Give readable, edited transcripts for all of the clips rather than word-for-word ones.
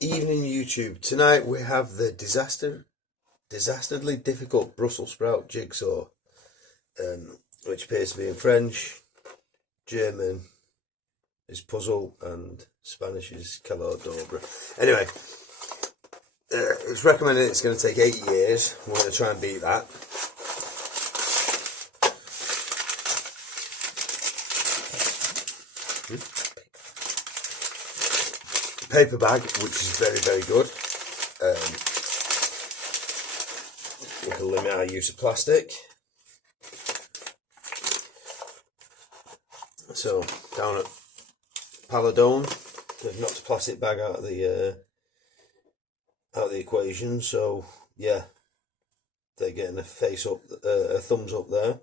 Evening YouTube. Tonight we have the Dastardly difficult Brussels sprout jigsaw, which appears to be in French, German is puzzle, and Spanish is calor dobra. Anyway, it's recommended it's going to take 8 years. We're going to try and beat that. Paper bag, which is very, very good. We can limit our use of plastic. So down at Paladone, they've knocked a plastic bag out of the equation. So yeah, they're getting a thumbs up there.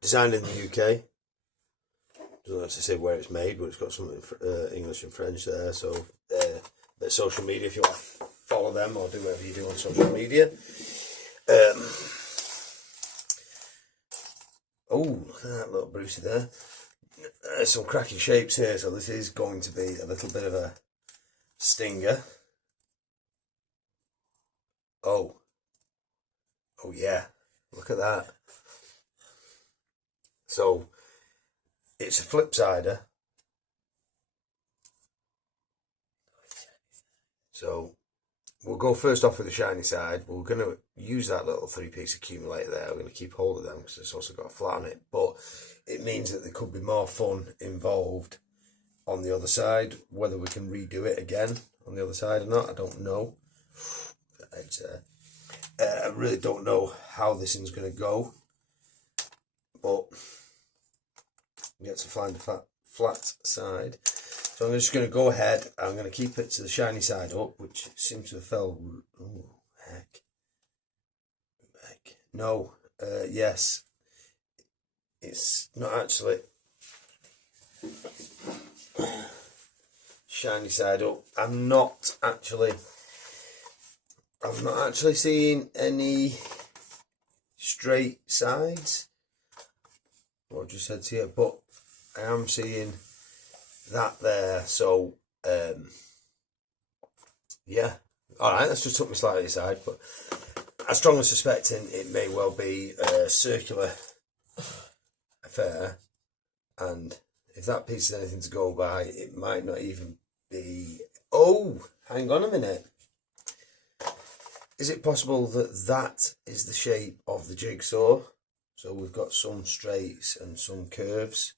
Designed in the UK. Doesn't actually say where it's made, but it's got some English and French there. So their social media, if you want to follow them or do whatever you do on social media. Oh, look at that little Brucey there. There's some cracking shapes here, so this is going to be a little bit of a stinger. Oh yeah, look at that. So it's a flip-sider. So we'll go first off with the shiny side. We're going to use that little 3-piece accumulator there. We're going to keep hold of them because it's also got a flat on it. But it means that there could be more fun involved on the other side. Whether we can redo it again on the other side or not, I don't know. I really don't know how this thing's going to go. But we get to find a flat side. So I'm just going to go ahead. I'm going to keep it to the shiny side up, which seems to have fell. Oh, heck. No, yes. It's not actually shiny side up. I'm not actually seeing any straight sides. What I just said to you, but I am seeing that there. So yeah, all right, that's just took me slightly aside, but I'm strongly suspecting it may well be a circular affair, and if that piece is anything to go by, it might not even be. Oh, hang on a minute. Is it possible that that is the shape of the jigsaw? So we've got some straights and some curves.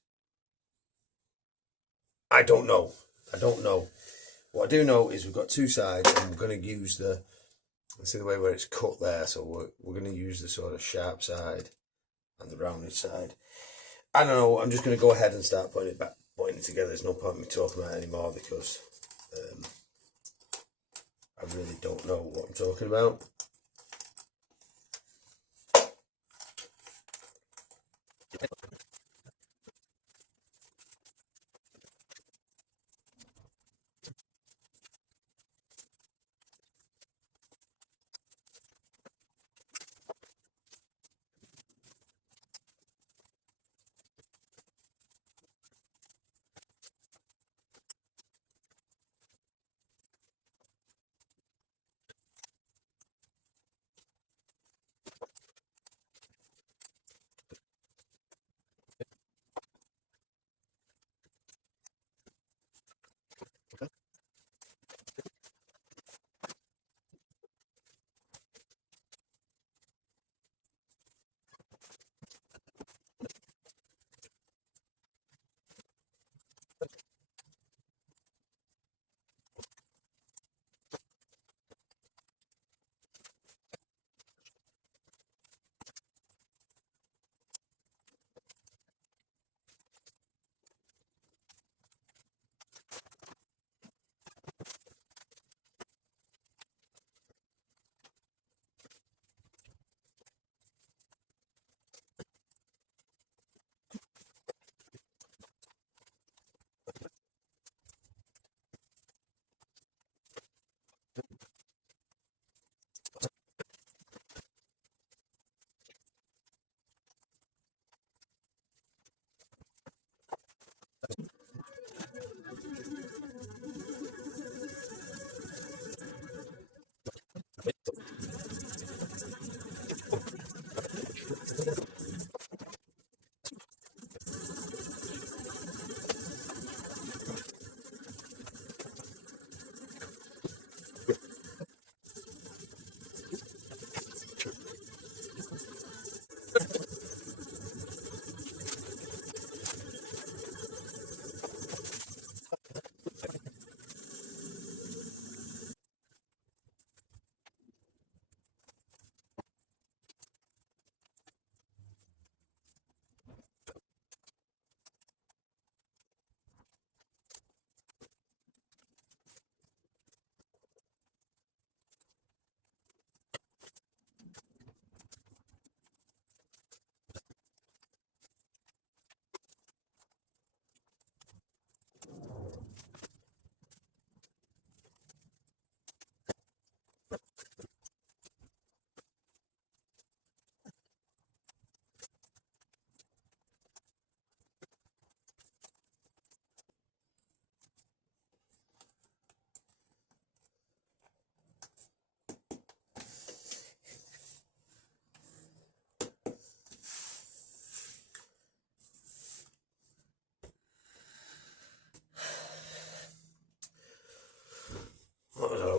I don't know. What I do know is we've got two sides, and we're going to use see the way where it's cut there. So we're going to use the sort of sharp side and the rounded side. I don't know. I'm just going to go ahead and start putting it together. There's no point in me talking about it anymore because I really don't know what I'm talking about.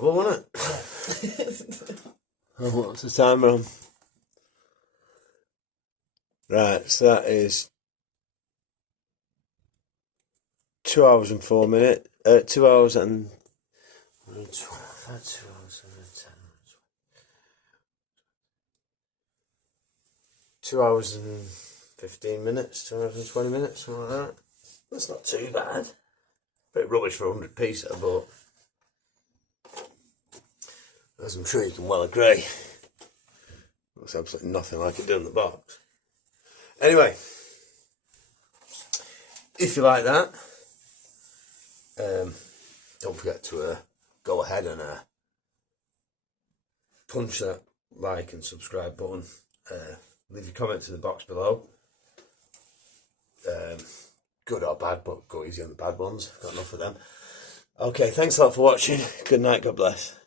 enjoyable, wasn't it? Oh, what's the timer on? Right, so that is 2 hours and 4 minutes. 2 hours and 2 hours and 10. 2 hours and 15 minutes, 2 hours and 20 minutes, something like that. That's not too bad. Bit rubbish for a 100 piece, but as I'm sure you can well agree, looks absolutely nothing like it did in the box. Anyway, if you like that, don't forget to go ahead and punch that like and subscribe button. Leave your comments in the box below. Good or bad, but go easy on the bad ones. Got enough of them. Okay, thanks a lot for watching. Good night, God bless.